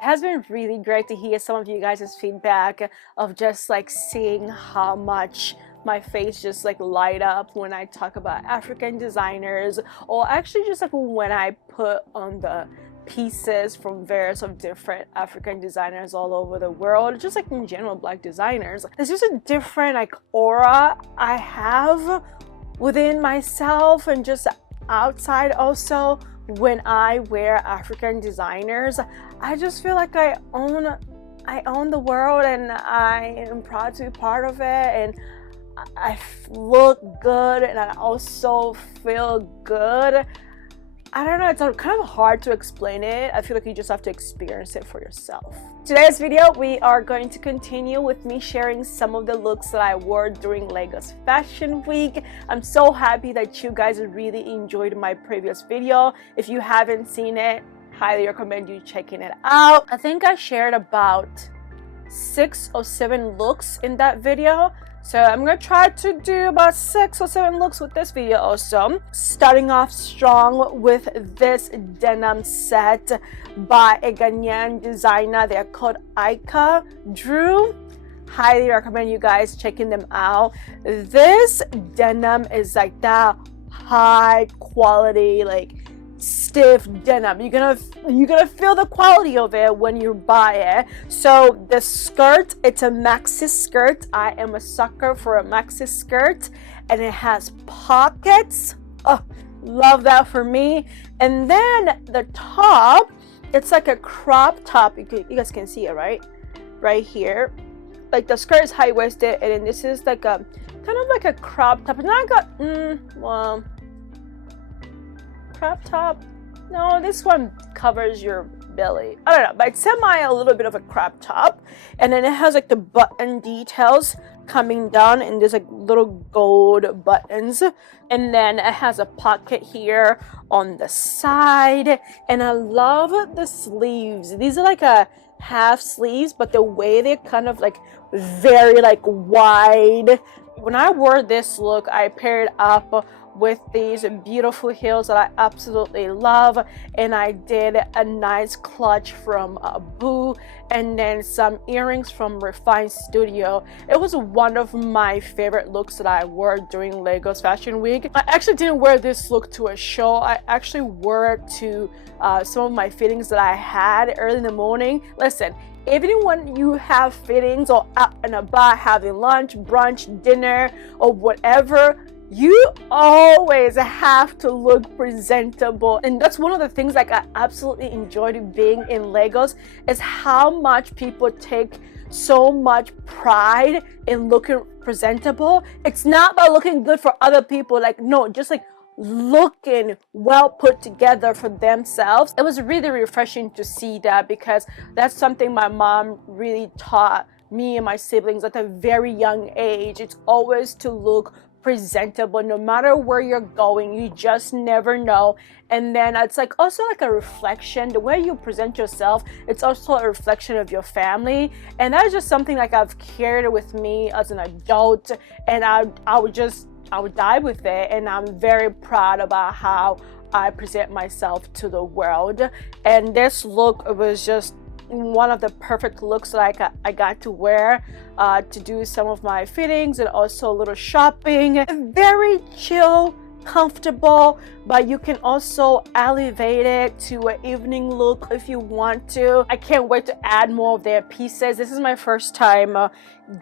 It has been really great to hear some of you guys' feedback of just like seeing how much my face just like light up when I talk about African designers, or actually just like when I put on the pieces from various of different African designers all over the world, just like in general Black designers. There's just a different like aura I have within myself and just outside also. When I wear African designers, I just feel like I own the world, and I am proud to be part of it, and I look good and I also feel good. I don't know, it's kind of hard to explain it. I feel like you just have to experience it for yourself. Today's video, we are going to continue with me sharing some of the looks that I wore during Lagos Fashion Week. I'm so happy that you guys really enjoyed my previous video. If you haven't seen it, highly recommend you checking it out. I think I shared about 6 or 7 looks in that video. So I'm gonna try to do about 6 or 7 looks with this video also. Starting off strong with this denim set by a Ghanaian designer. They're called Ica Drew. Highly recommend you guys checking them out. This denim is like that high quality, like stiff denim. You're gonna feel the quality of it when you buy it. So the skirt, it's a maxi skirt. I am a sucker for a maxi skirt, and it has pockets. Oh, love that for me. And then the top, it's like a crop top. You guys can see it right here. Like the skirt is high-waisted, and then this is like a kind of like a crop top. And I got crop top. No, this one covers your belly. I don't know, but it's a little bit of a crop top, and then it has like the button details coming down, and there's like little gold buttons, and then it has a pocket here on the side. And I love the sleeves. These are like a half sleeves, but the way they're kind of like very like wide. When I wore this look, I paired up with these beautiful heels that I absolutely love, and I did a nice clutch from Boo, and then some earrings from Refined Studio. It was one of my favorite looks that I wore during Lagos Fashion Week. I actually didn't wear this look to a show. I actually wore it to some of my fittings that I had early in the morning. Listen, even when you have fittings or out and about having lunch, brunch, dinner, or whatever, you always have to look presentable. And that's one of the things like I absolutely enjoyed being in Lagos, is how much people take so much pride in looking presentable. It's not about looking good for other people, like no, just like looking well put together for themselves. It was really refreshing to see that, because that's something my mom really taught me and my siblings at a very young age. It's always to look presentable no matter where you're going. You just never know. And then it's like also like a reflection. The way you present yourself, it's also a reflection of your family. And that is just something like I've carried with me as an adult, and I would die with it. And I'm very proud about how I present myself to the world. And this look was just one of the perfect looks that I got to wear to do some of my fittings and also a little shopping. Very chill, comfortable, but you can also elevate it to an evening look if you want to. I can't wait to add more of their pieces. This is my first time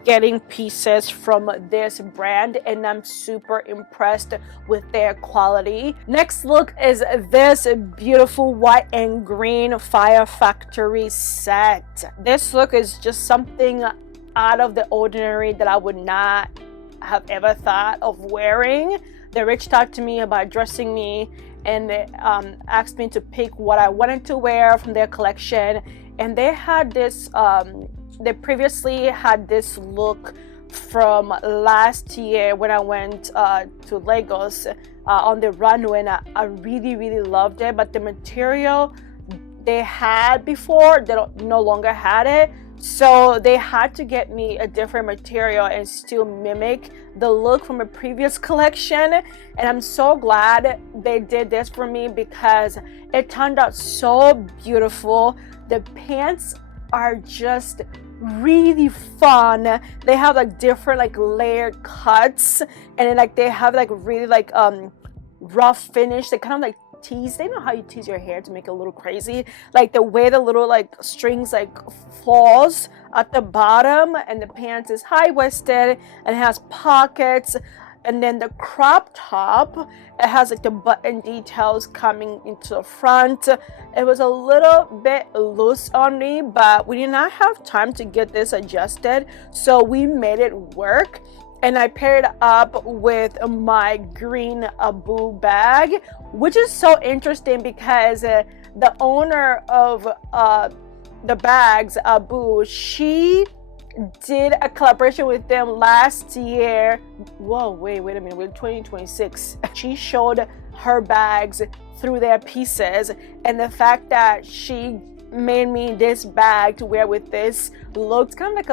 getting pieces from this brand, and I'm super impressed with their quality. Next look is this beautiful white and green Fia Factory set. This look is just something out of the ordinary that I would not have ever thought of wearing. They reached out to me about dressing me, and they asked me to pick what I wanted to wear from their collection. And they had this they previously had this look from last year when I went to Lagos on the runway, and I really loved it. But the material they had before, they no longer had it, so they had to get me a different material and still mimic the look from a previous collection. And I'm so glad they did this for me, because it turned out so beautiful. The pants are just really fun. They have like different like layered cuts, and then like they have like really like rough finish. They kind of like tease. They know how you tease your hair to make it a little crazy, like the way the little like strings like falls at the bottom, and the pants is high-waisted and has pockets. And then the crop top, it has like the button details coming into the front. It was a little bit loose on me, but we did not have time to get this adjusted, so we made it work. And I paired it up with my green Abu bag, which is so interesting because the owner of the bags, Abu, she did a collaboration with them last year. Whoa, wait a minute, we're 2026. She showed her bags through their pieces, and the fact that she made me this bag to wear with this looks kind of like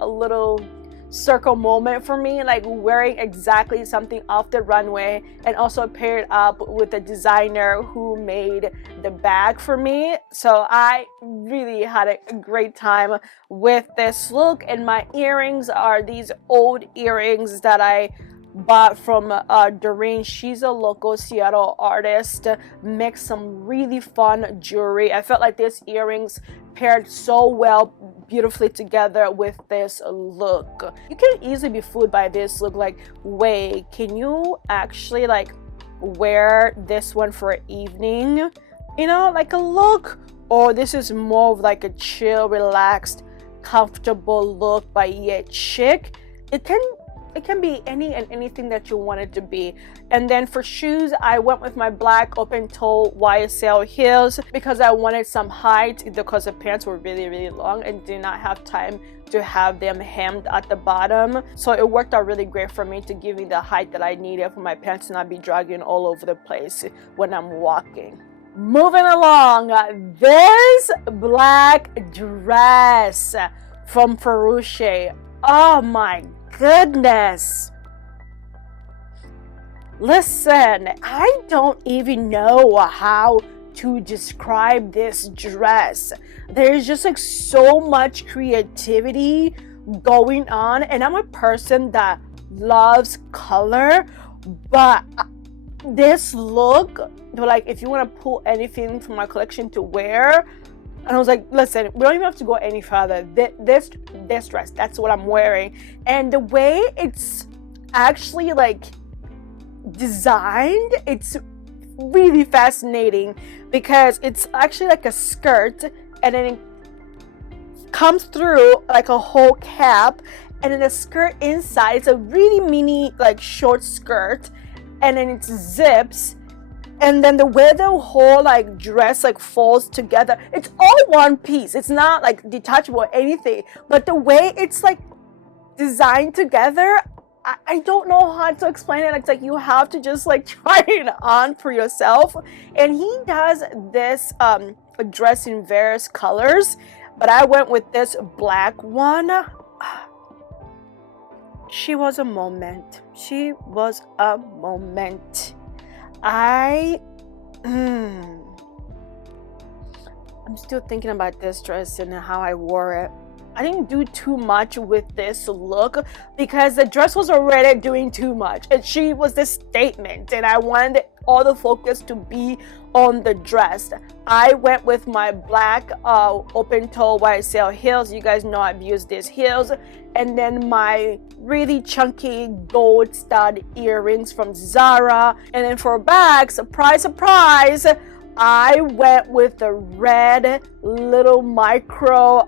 a little circle moment for me, like wearing exactly something off the runway, and also paired up with the designer who made the bag for me. So I really had a great time with this look. And my earrings are these old earrings that I bought from Doreen. She's a local Seattle artist, makes some really fun jewelry. I felt like these earrings paired so well, beautifully together with this look. You can easily be fooled by this look, like, wait, can you actually like wear this one for an evening, you know, like a look? Or this is more of like a chill, relaxed, comfortable look, but yet chic. It can be any and anything that you want it to be. And then for shoes, I went with my black open toe YSL heels because I wanted some height, because the pants were really long and did not have time to have them hemmed at the bottom. So it worked out really great for me to give me the height that I needed for my pants to not be dragging all over the place when I'm walking. Moving along, this black dress from Fruché. Oh my goodness. Listen, I don't even know how to describe this dress. There's just like so much creativity going on, and I'm a person that loves color, but this look, like, if you want to pull anything from my collection to wear, and I was like, listen, we don't even have to go any further. This dress, that's what I'm wearing. And the way it's actually like designed, it's really fascinating because it's actually like a skirt, and then it comes through like a whole cap, and then the skirt inside, it's a really mini like short skirt, and then it zips. And then the way the whole like dress like falls together, it's all one piece. It's not like detachable or anything, but the way it's like designed together, I don't know how to explain it. It's like you have to just like try it on for yourself. And he does this dress in various colors, but I went with this black one. She was a moment. She was a moment. I'm still thinking about this dress and how I wore it. I didn't do too much with this look because the dress was already doing too much, and she was this statement, and I wanted all the focus to be on the dress. I went with my black open toe YSL heels. You guys know I've used these heels, and then my really chunky gold stud earrings from Zara. And then for a bag, surprise, I went with the red little micro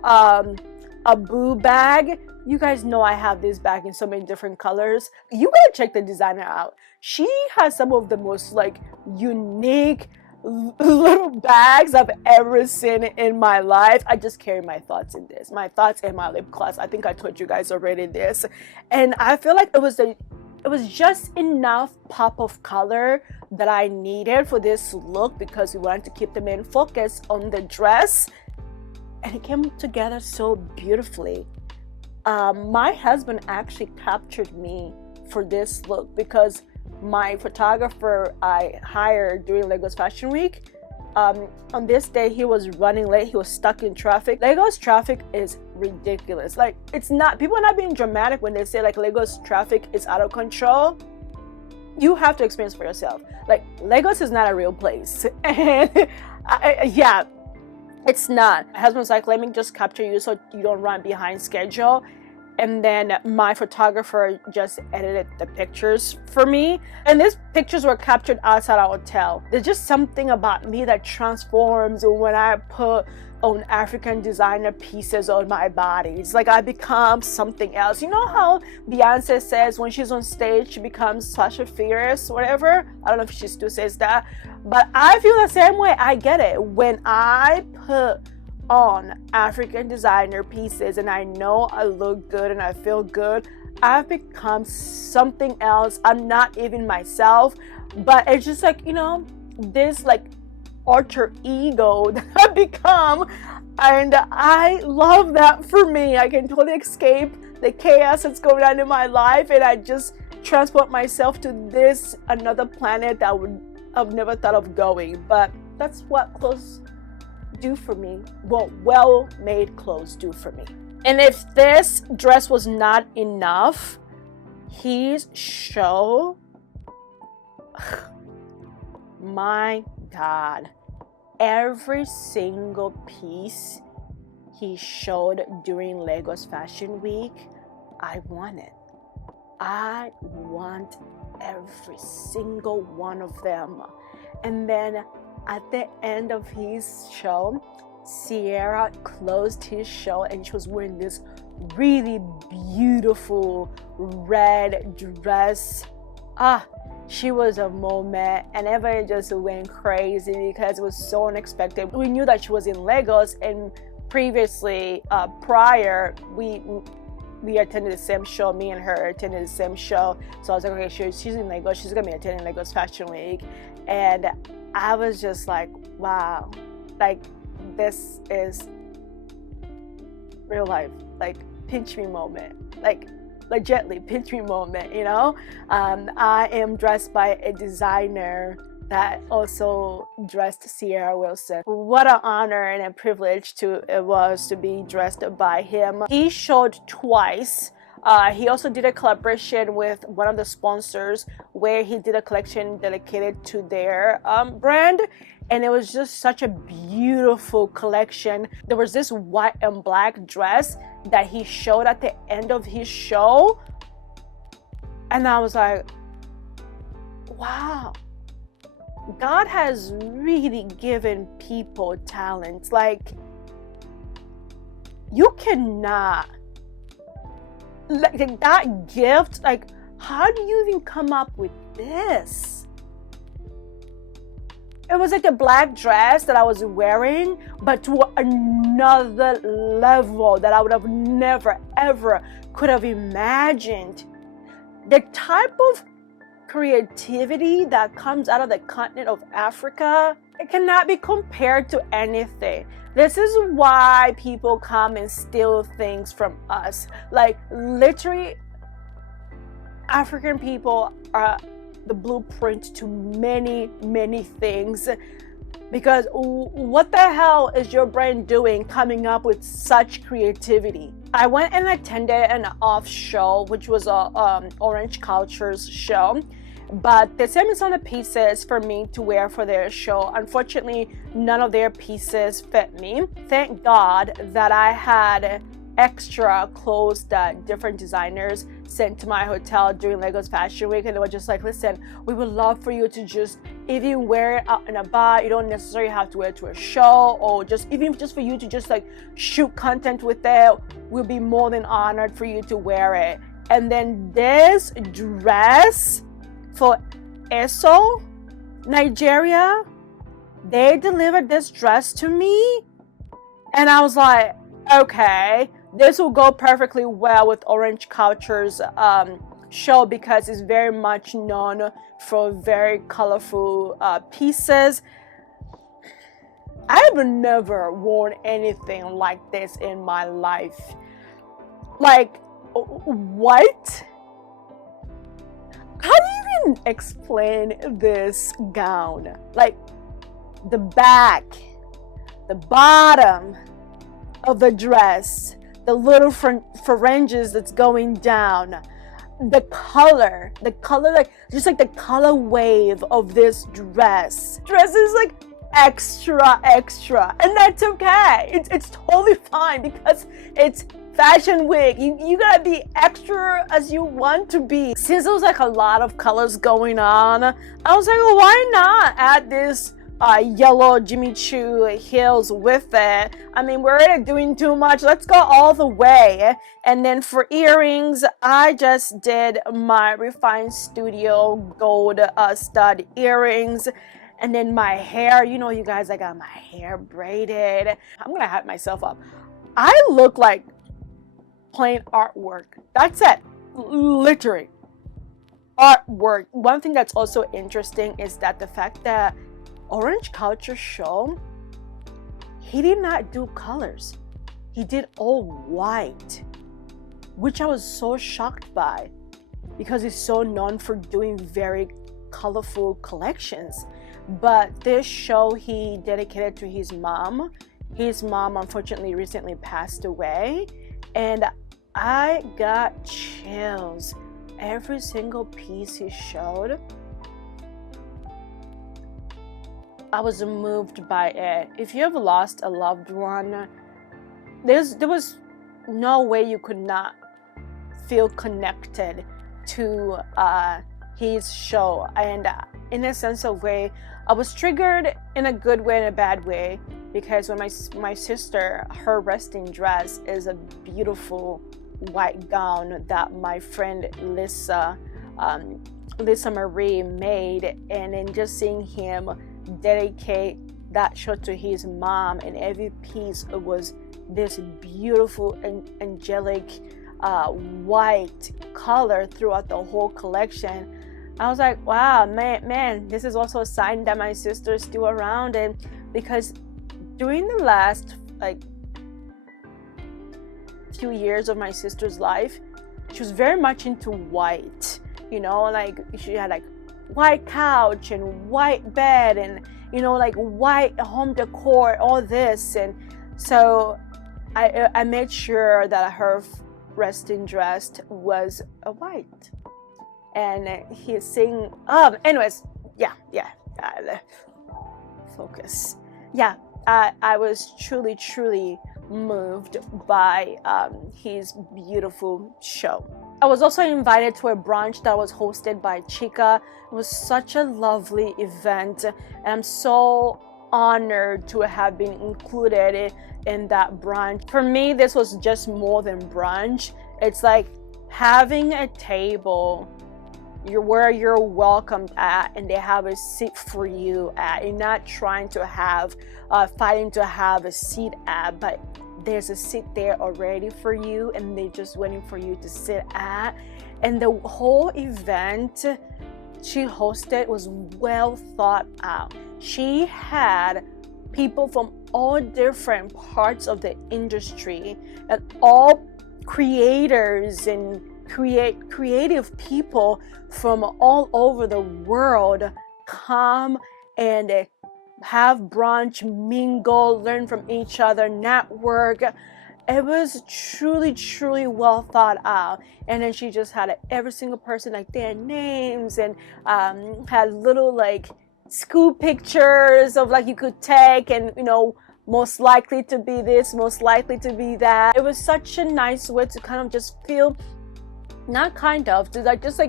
Abu bag. You guys know I have this bag in so many different colors. You gotta check the designer out. She has some of the most like unique little bags I've ever seen in my life. I just carry my thoughts in this, my thoughts and my lip gloss. I think I told you guys already this, and I feel like it was just enough pop of color that I needed for this look because we wanted to keep the main focus on the dress, and it came together so beautifully. My husband actually captured me for this look because my photographer I hired during Lagos Fashion Week, On this day he was running late, he was stuck in traffic. Lagos traffic is ridiculous. Like, it's not, people are not being dramatic when they say like Lagos traffic is out of control. You have to experience for yourself. Like, Lagos is not a real place. And yeah, it's not. My husband was like, let me just capture you so you don't run behind schedule. And then my photographer just edited the pictures for me. And these pictures were captured outside our hotel. There's just something about me that transforms when I put on African designer pieces on my body. It's like I become something else. You know how Beyonce says when she's on stage, she becomes Sasha Fierce, whatever? I don't know if she still says that. But I feel the same way. I get it. When I put on African designer pieces and I know I look good and I feel good, I've become something else. I'm not even myself, but it's just like, you know, this like alter ego that I've become, and I love that for me. I can totally escape the chaos that's going on in my life, and I just transport myself to this another planet that I've never thought of going. But that's what clothes do for me. Well-made clothes do for me. And if this dress was not enough, his show, my God, every single piece he showed during Lagos Fashion Week, I want it. I want every single one of them. And then at the end of his show, Sierra closed his show and she was wearing this really beautiful red dress. She was a moment, and everyone just went crazy because it was so unexpected. We knew that she was in Lagos, and previously, prior, we attended the same show. Me and her attended the same show. So I was like, okay, she's in Lagos. She's gonna be attending Lagos Fashion Week, and I was just like, wow, like this is real life, like pinch me moment, like legitly pinch me moment, you know. I am dressed by a designer that also dressed Sierra Wilson. What an honor and a privilege it was to be dressed by him. He showed twice. He also did a collaboration with one of the sponsors where he did a collection dedicated to their brand, and it was just such a beautiful collection. There was this white and black dress that he showed at the end of his show, and I was like, wow, God has really given people talents. Like, you cannot, like that gift, like how do you even come up with this? It was like a black dress that I was wearing, but to another level that I would have never ever could have imagined. The type of creativity that comes out of the continent of Africa, it cannot be compared to anything. This is why people come and steal things from us. Like, literally, African people are the blueprint to many, many things. Because what the hell is your brain doing coming up with such creativity? I went and attended an off show, which was a Orange Culture's show. But they sent me some of the pieces for me to wear for their show. Unfortunately, none of their pieces fit me. Thank God that I had extra clothes that different designers sent to my hotel during Lagos Fashion Week, and they were just like, listen, we would love for you to just even wear it out and about. You don't necessarily have to wear it to a show, or just even just for you to just like shoot content with it. We'll be more than honored for you to wear it. And then this dress for ASO Nigeria, they delivered this dress to me, and I was like, okay, this will go perfectly well with Orange Culture's show, because it's very much known for very colorful pieces. I've never worn anything like this in my life. Like, what? How do you even explain this gown? Like, the back, the bottom of the dress, the little fringes that's going down, the color, like just like the color wave of this dress. Dress is like extra, and that's okay. It's totally fine because it's Fashion Week. You gotta be extra as you want to be. Since there was like a lot of colors going on, I was like, well, why not add this yellow Jimmy Choo heels with it? I mean, we're already doing too much. Let's go all the way. And then for earrings, I just did my Refined Studio gold stud earrings. And then my hair, you know, you guys, I got my hair braided. I'm gonna hype myself up. I look like plain artwork. That's it. Literally artwork. One thing that's also interesting is that the fact that Orange Culture Show, he did not do colors. He did all white, which I was so shocked by because he's so known for doing very colorful collections. But this show he dedicated to his mom. His mom unfortunately recently passed away, and I got chills. Every single piece he showed, I was moved by it. If you have lost a loved one, there was no way you could not feel connected to his show. And in a sense of way, I was triggered in a good way and a bad way, because when my sister, her resting dress is a beautiful white gown that my friend Lisa Marie made, and then just seeing him dedicate that show to his mom, and every piece was this beautiful and angelic white color throughout the whole collection. I was like, wow, man, this is also a sign that my sister is still around. And because during the last like few years of my sister's life, she was very much into white, you know, like she had like white couch and white bed and, you know, like white home decor, all this. And so I made sure that her resting dress was a white. And he's saying, anyways, focus. Yeah, I was truly moved by his beautiful show. I was also invited to a brunch that was hosted by Chica. It was such a lovely event, and I'm so honored to have been included in that brunch. For me, this was just more than brunch. It's like having a table where you're welcomed at, and they have a seat for you at. You're not trying to have fighting to have a seat at, but there's a seat there already for you, and they're just waiting for you to sit at. And the whole event she hosted was well thought out. She had people from all different parts of the industry, and all creators and creative people from all over the world come and have brunch, mingle, learn from each other, network. It was truly well thought out. And then she just had every single person like their names, and had little like school pictures of like you could take, and you know, most likely to be this, most likely to be that. It was such a nice way to kind of just feel, just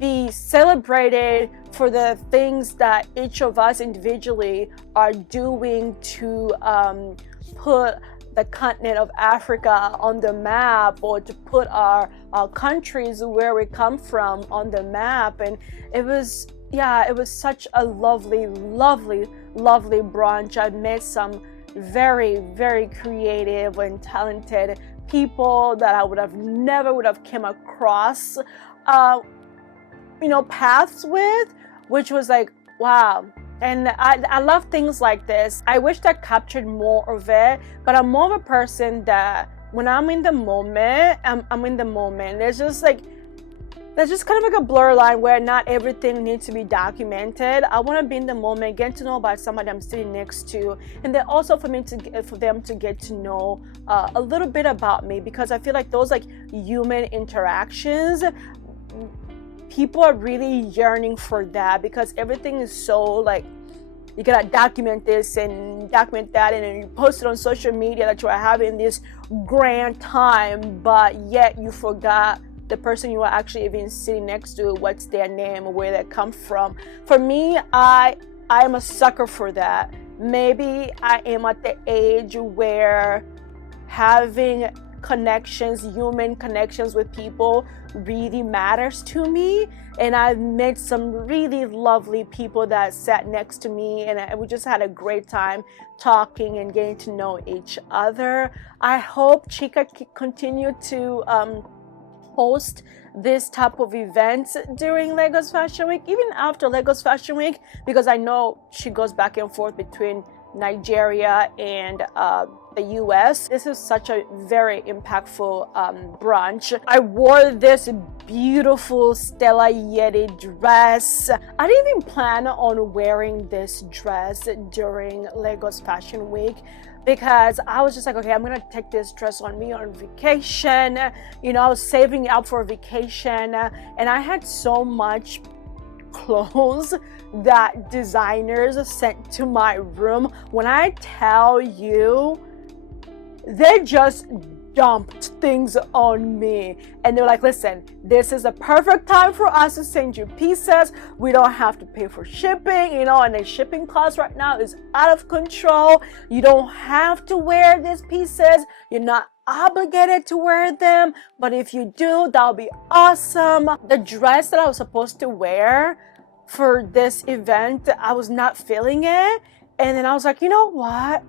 be celebrated for the things that each of us individually are doing to put the continent of Africa on the map, or to put our countries where we come from on the map. And it was such a lovely brunch. I met some very creative and talented people that I would have never came across paths with, which was like, wow. And I love things like this. I wish that captured more of it, but I'm more of a person that when I'm in the moment, I'm in the moment. There's just like, there's just kind of like a blur line where not everything needs to be documented. I want to be in the moment, get to know about somebody I'm sitting next to, and then also for them to get to know a little bit about me, because I feel like those like human interactions, people are really yearning for that, because everything is so like, you gotta document this and document that, and then you post it on social media that you are having this grand time, but yet you forgot the person you are actually even sitting next to, what's their name, where they come from. For me, I am a sucker for that. Maybe I am at the age where having connections, human connections with people really matters to me, and I've met some really lovely people that sat next to me, and we just had a great time talking and getting to know each other. I hope Chica continue to host this type of events during Lagos Fashion Week, even after Lagos Fashion Week, because I know she goes back and forth between Nigeria and the US. This is such a very impactful brunch. I wore this beautiful Stella Yeti dress. I didn't even plan on wearing this dress during Lagos Fashion Week, because I was just like, okay, I'm gonna take this dress on me on vacation. You know, I was saving up for a vacation, and I had so much clothes that designers sent to my room. When I tell you, they just dumped things on me, and they're like, listen, this is a perfect time for us to send you pieces. We don't have to pay for shipping, you know, and the shipping cost right now is out of control. You don't have to wear these pieces. You're not obligated to wear them, but if you do, that'll be awesome. The dress that I was supposed to wear for this event, I was not feeling it, and then I was like, you know what,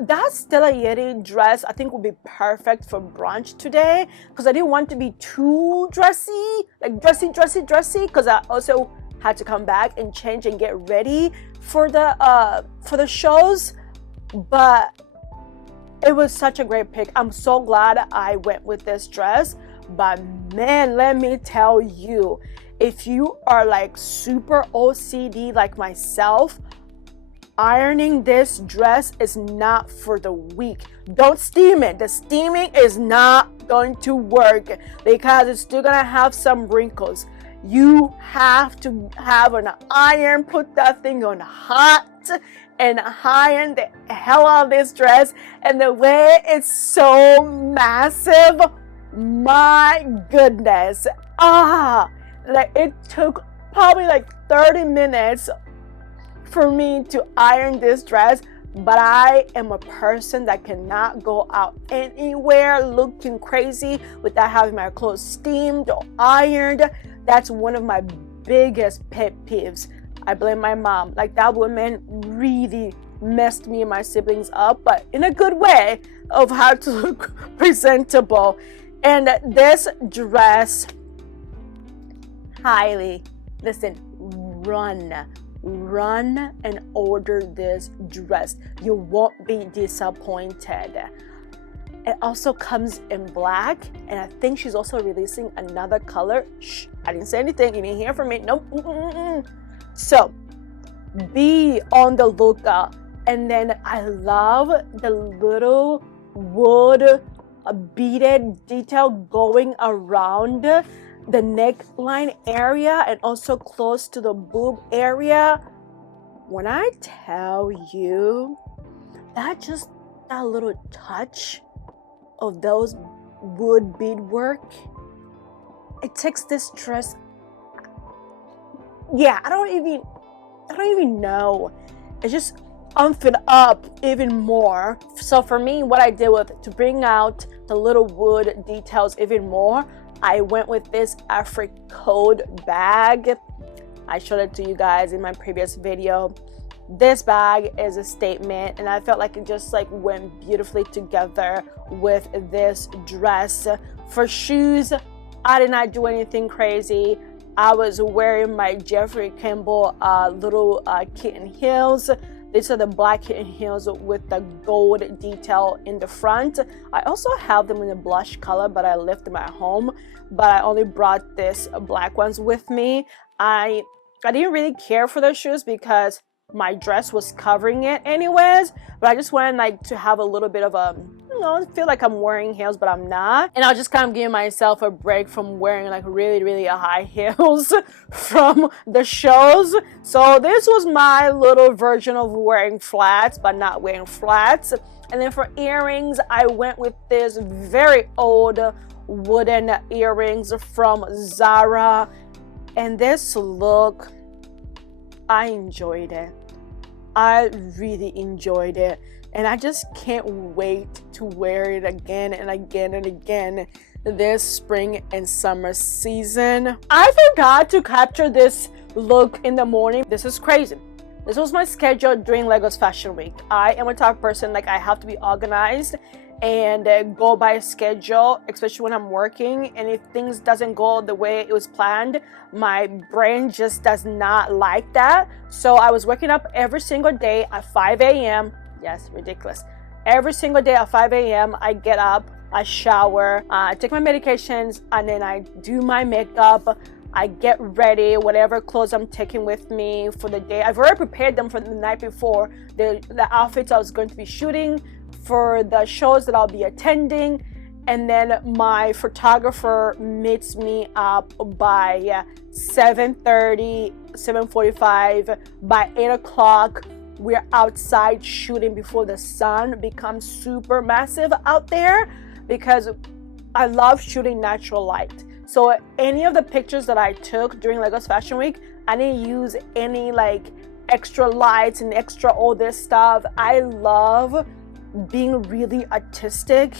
that Stella Yeti dress I think would be perfect for brunch today, because I didn't want to be too dressy, like dressy, because I also had to come back and change and get ready for the shows. But it was such a great pick. I'm so glad I went with this dress. But man, let me tell you, if you are like super OCD like myself, ironing this dress is not for the weak. Don't steam it. The steaming is not going to work, because it's still gonna have some wrinkles. You have to have an iron, put that thing on hot, and iron the hell out of this dress. And the way it's so massive, my goodness, like it took probably like 30 minutes for me to iron this dress. But I am a person that cannot go out anywhere looking crazy without having my clothes steamed or ironed. That's one of my biggest pet peeves. I blame my mom. Like, that woman really messed me and my siblings up, but in a good way, of how to look presentable. And this dress, highly, listen, run and order this dress. You won't be disappointed. It also comes in black, and I think she's also releasing another color. Shh, I didn't say anything. You didn't hear from me. Nope. So be on the lookout. And then I love the little wood beaded detail going around the neckline area and also close to the boob area. When I tell you that little touch of those wood beadwork, it takes this dress, yeah, I don't even know, it just umph it up even more. So for me, what I did was to bring out the little wood details even more, I went with this Africode bag. I showed it to you guys in my previous video. This bag is a statement, and I felt like it just like went beautifully together with this dress. For shoes, I did not do anything crazy. I was wearing my Jeffrey Campbell little kitten heels These are the black kitten heels with the gold detail in the front. I also have them in a blush color, but I left them at home. But I only brought this black ones with me. I didn't really care for those shoes because my dress was covering it anyways, but I just wanted like to have a little bit of a, you know, feel like I'm wearing heels but I'm not, and I was just kind of giving myself a break from wearing like really high heels from the shows. So this was my little version of wearing flats but not wearing flats. And then for earrings, I went with this very old wooden earrings from Zara, and this look, I enjoyed it. I really enjoyed it, and I just can't wait to wear it again and again and again this spring and summer season. I forgot to capture this look in the morning. This is crazy. This was my schedule during Lagos Fashion Week. I am a type of person, like, I have to be organized and go by a schedule, especially when I'm working. And if things doesn't go the way it was planned, my brain just does not like that. So I was waking up every single day at 5 a.m. Yes, ridiculous. Every single day at 5 a.m. I get up, I shower, I take my medications, and then I do my makeup. I get ready, whatever clothes I'm taking with me for the day. I've already prepared them for the night before, the outfits I was going to be shooting for the shows that I'll be attending. And then my photographer meets me up by 7:30, 7:45. By 8 o'clock, we're outside shooting before the sun becomes super massive out there, because I love shooting natural light. So any of the pictures that I took during Lagos Fashion Week, I didn't use any like extra lights and extra all this stuff. I love being really artistic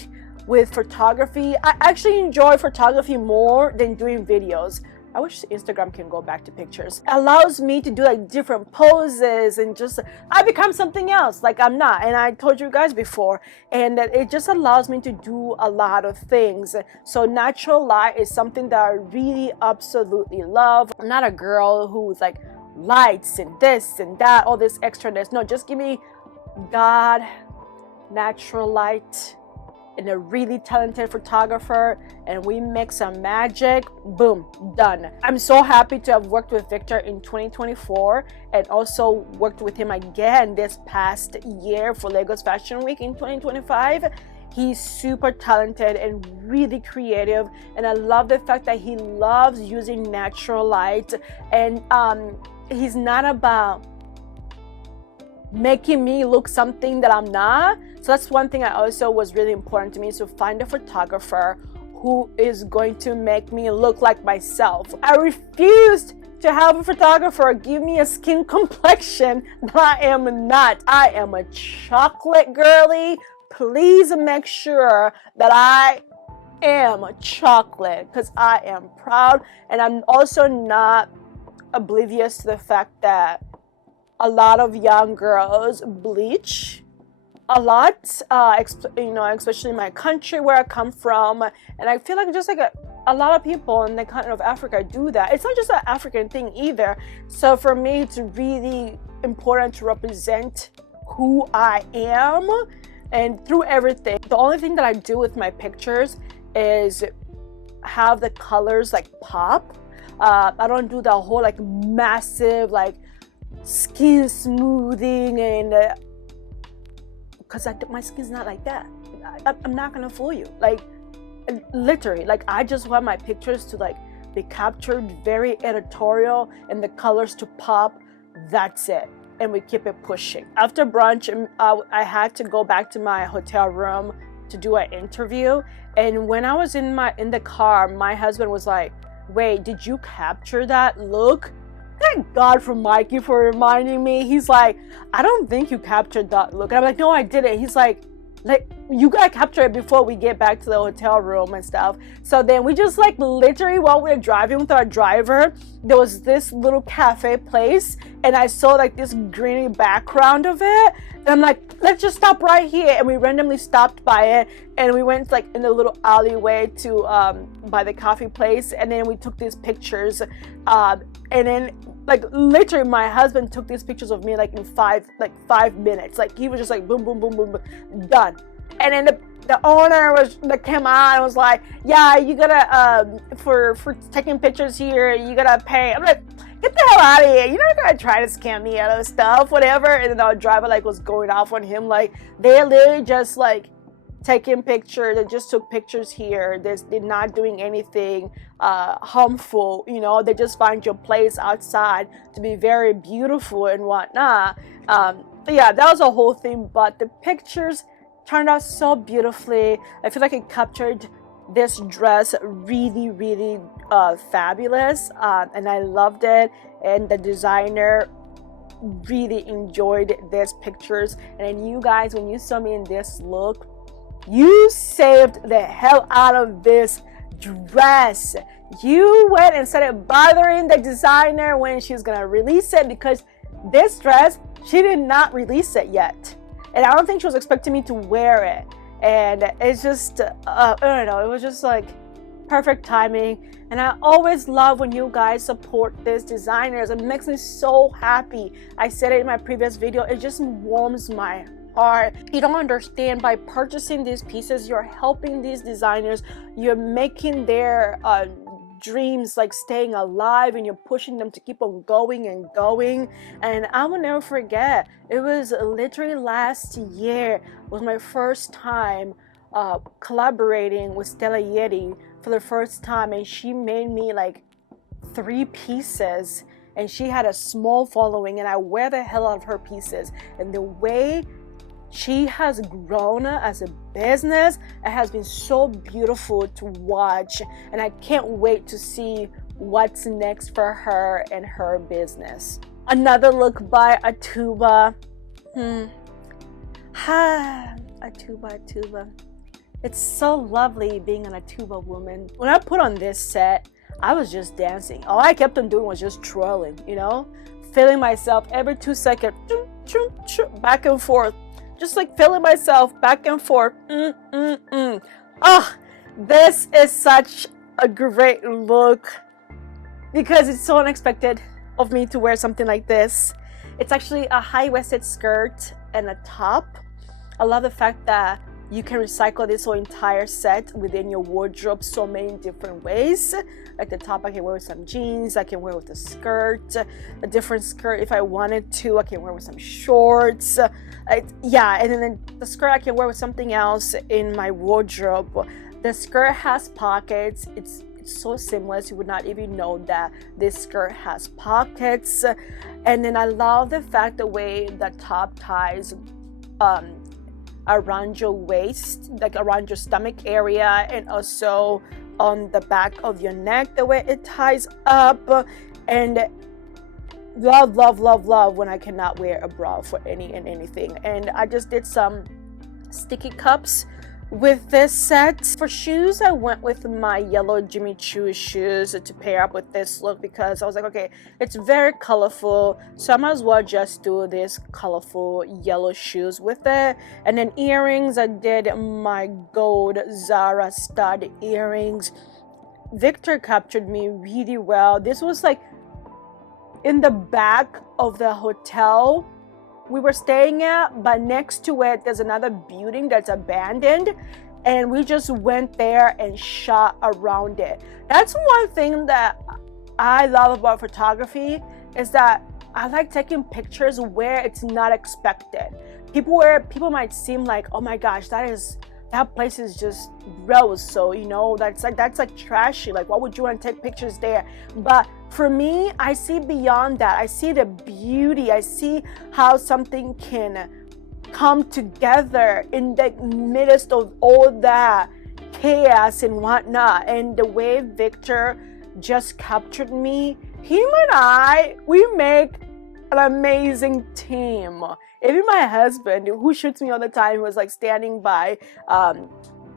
with photography. I actually enjoy photography more than doing videos. I wish Instagram can go back to pictures. It allows me to do like different poses, and just I become something else like I'm not, and I told you guys before, and it just allows me to do a lot of things. So natural light is something that I really absolutely love. I'm not a girl who's like lights and this and that, all this extraness. No, just give me God, natural light, and a really talented photographer, and we make some magic. Boom, done. I'm so happy to have worked with Victor in 2024, and also worked with him again this past year for Lagos Fashion Week in 2025. He's super talented and really creative, and I love the fact that he loves using natural light, and he's not about making me look something that I'm not. So that's one thing I also was really important to me, to find a photographer who is going to make me look like myself. I refused to have a photographer give me a skin complexion that I am not. I am a chocolate girly. Please make sure that I am chocolate, because I am proud, and I'm also not oblivious to the fact that a lot of young girls bleach a lot, especially in my country where I come from. And I feel like just like a lot of people in the continent of Africa do that. It's not just an African thing either. So for me, it's really important to represent who I am, and through everything. The only thing that I do with my pictures is have the colors like pop. I don't do the whole like massive like skin smoothing, and because my skin's not like that. I'm not gonna fool you. Like literally, like I just want my pictures to like be captured very editorial and the colors to pop. That's it. And we keep it pushing. After brunch, I had to go back to my hotel room to do an interview. And when I was in the car, my husband was like, "Wait, did you capture that look?" Thank God for Mikey for reminding me. He's like, "I don't think you captured that look." And I'm like, "No, I didn't." He's like, you gotta capture it before we get back to the hotel room and stuff. So then we just like literally while we were driving with our driver, there was this little cafe place, and I saw like this greeny background of it, and I'm like, let's just stop right here. And we randomly stopped by it, and we went like in the little alleyway to by the coffee place, and then we took these pictures, and then like literally my husband took these pictures of me like in 5 minutes. Like he was just like boom, boom, boom, boom, boom, done. And then the owner that came out and was like, yeah, you gotta for taking pictures here, you gotta pay. I'm like, get the hell out of here, you're not gonna try to scam me out of stuff, whatever. And then our driver like was going off on him, like they're literally just like taking pictures. They just took pictures here. They're not doing anything harmful, you know. They just find your place outside to be very beautiful and whatnot. But yeah, that was a whole thing. But the pictures turned out so beautifully. I feel like it captured this dress really, really fabulous, and I loved it. And the designer really enjoyed these pictures. And then you guys, when you saw me in this look, you saved the hell out of this dress. You went and started bothering the designer when she was gonna release it, because this dress, she did not release it yet. And I don't think she was expecting me to wear it. And it's just, I don't know, it was just like perfect timing. And I always love when you guys support these designers. It makes me so happy. I said it in my previous video, it just warms my heart. You don't understand, by purchasing these pieces, you're helping these designers, you're making their dreams like staying alive, and you're pushing them to keep on going and going. And I will never forget, it was literally last year was my first time collaborating with Stella Yeti for the first time, and she made me like 3 pieces, and she had a small following, and I wear the hell out of her pieces. And the way she has grown as a business, it has been so beautiful to watch, and I can't wait to see what's next for her and her business. Another look by Atuba. Atuba. It's so lovely being an Atuba woman. When I put on this set, I was just dancing. All I kept on doing was just twirling, you know, feeling myself every 2 seconds, back and forth. Just like feeling myself back and forth. Oh, this is such a great look, because it's so unexpected of me to wear something like this. It's actually a high-waisted skirt and a top. I love the fact that you can recycle this whole entire set within your wardrobe so many different ways. Like the top I can wear with some jeans, I can wear with a skirt, a different skirt if I wanted to, I can wear with some shorts. Yeah, and then the skirt I can wear with something else in my wardrobe. The skirt has pockets. It's so seamless, you would not even know that this skirt has pockets. And then I love the fact the way the top ties around your waist, like around your stomach area, and also on the back of your neck, the way it ties up. And love when I cannot wear a bra for anything. And I just did some sticky cups with this set. For shoes, I went with my yellow Jimmy Choo shoes to pair up with this look, because I was like, okay, it's very colorful, so I might as well just do this colorful yellow shoes with it. And then earrings, I did my gold Zara stud earrings. Victor captured me really well. This was like in the back of the hotel we were staying at, but next to it there's another building that's abandoned, and we just went there and shot around it. That's one thing that I love about photography, is that I like taking pictures where it's not expected. People might seem like, oh my gosh, that place is just gross, so you know, that's like trashy, like why would you want to take pictures there? But for me, I see beyond that. I see the beauty. I see how something can come together in the midst of all that chaos and whatnot. And the way Victor just captured me, him and I, we make an amazing team. Even my husband, who shoots me all the time, was like standing by,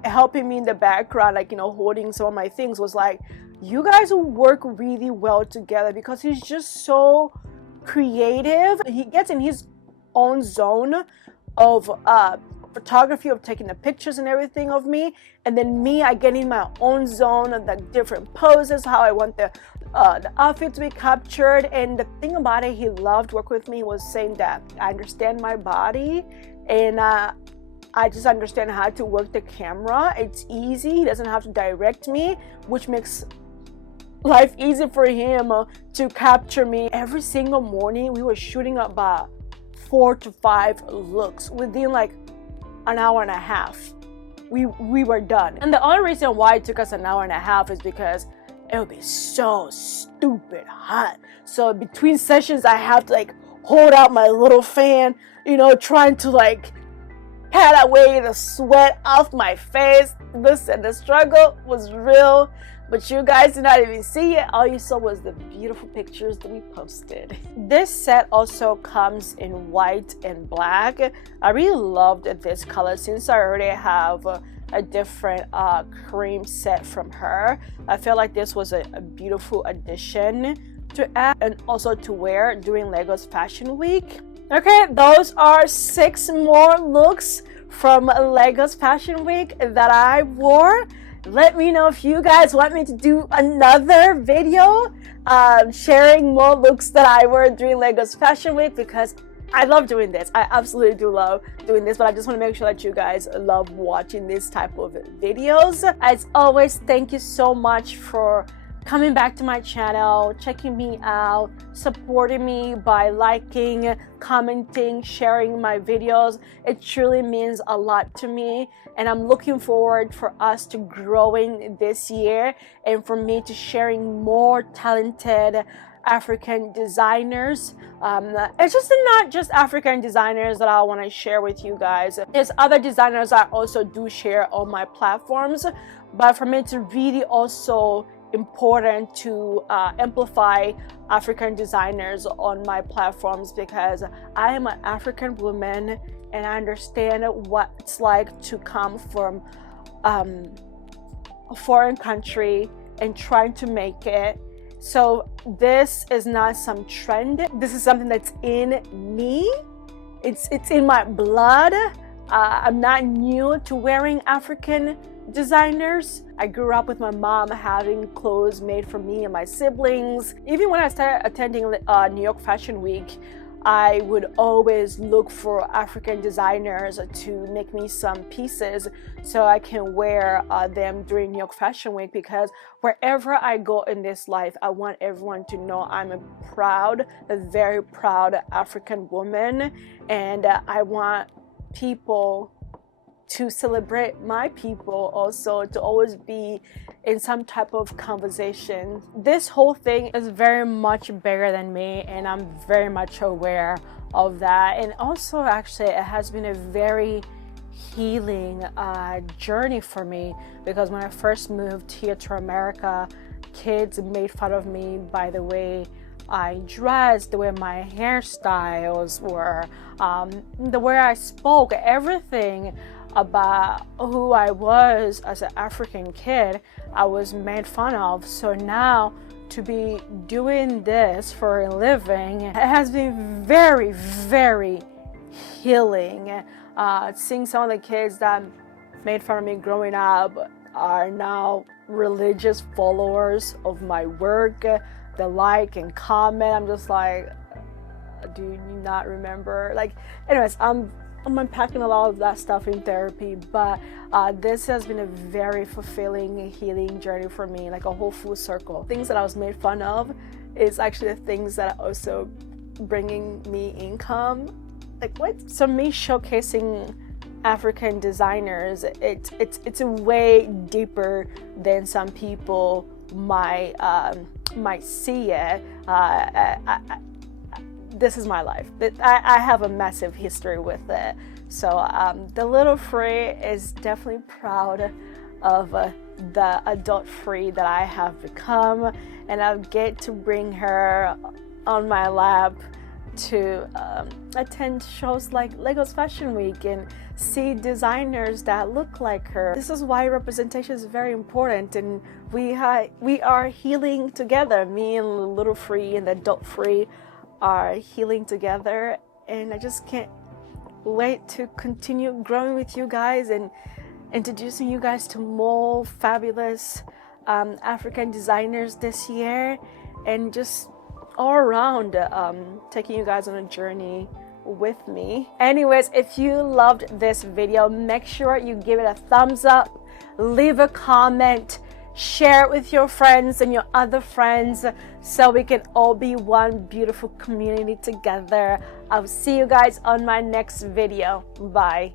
helping me in the background, like, you know, holding some of my things, was like, you guys will work really well together, because he's just so creative. He gets in his own zone of photography, of taking the pictures and everything of me, and then me, I get in my own zone of the different poses, how I want the the outfits we captured. And the thing about it, he loved working with me, was saying that I understand my body, and I just understand how to work the camera. It's easy. He doesn't have to direct me, which makes life easy for him to capture me. Every single morning we were shooting about 4 to 5 looks within like an hour and a half. We were done. And the only reason why it took us an hour and a half is because it would be so stupid hot. So between sessions I have to like hold out my little fan, you know, trying to like pat away the sweat off my face. Listen, the struggle was real, but you guys did not even see it. All you saw was the beautiful pictures that we posted. This set also comes in white and black. I really loved this color since I already have a different cream set from her. I feel like this was a beautiful addition to add and also to wear during Lagos Fashion Week. Okay, those are 6 more looks from Lagos Fashion Week that I wore. Let me know if you guys want me to do another video sharing more looks that I wore during Lagos Fashion Week, because I love doing this. I absolutely do love doing this, but I just want to make sure that you guys love watching this type of videos. As always, thank you so much for coming back to my channel, checking me out, supporting me by liking, commenting, sharing my videos. It truly means a lot to me, and I'm looking forward for us to growing this year and for me to sharing more talented African designers. It's just not just African designers that I want to share with you guys. There's other designers I also do share on my platforms, but for me to really also important to amplify African designers on my platforms, because I am an African woman and I understand what it's like to come from a foreign country and trying to make it. So this is not some trend. This is something that's in me. It's in my blood. I'm not new to wearing African designers. I grew up with my mom having clothes made for me and my siblings. Even when I started attending New York Fashion Week, I would always look for African designers to make me some pieces so I can wear them during New York Fashion Week, because wherever I go in this life, I want everyone to know I'm a very proud African woman, and I want people to celebrate my people, also to always be in some type of conversation. This whole thing is very much bigger than me, and I'm very much aware of that. And also, actually, it has been a very healing journey for me, because when I first moved here to America, kids made fun of me by the way I dressed, the way my hairstyles were, the way I spoke, everything about who I was as an African kid, I was made fun of. So now to be doing this for a living, it has been very, very healing. Seeing some of the kids that made fun of me growing up are now religious followers of my work. They like and comment. I'm just like, do you not remember? Like, anyways, I'm unpacking a lot of that stuff in therapy, but this has been a very fulfilling healing journey for me, like a whole full circle. Things that I was made fun of is actually the things that are also bringing me income. Like, what? So me showcasing African designers, it's a way deeper than some people might see it. This is my life. I have a massive history with it. So the little Free is definitely proud of the adult Free that I have become, and I get to bring her on my lap to attend shows like Lagos Fashion Week and see designers that look like her. This is why representation is very important, and we are healing together. Me and Little Free and the Adult Free are healing together, and I just can't wait to continue growing with you guys and introducing you guys to more fabulous African designers this year, and just all around taking you guys on a journey with me. Anyways, if you loved this video, make sure you give it a thumbs up, leave a comment, share it with your friends and your other friends so we can all be one beautiful community together. I'll see you guys on my next video. Bye.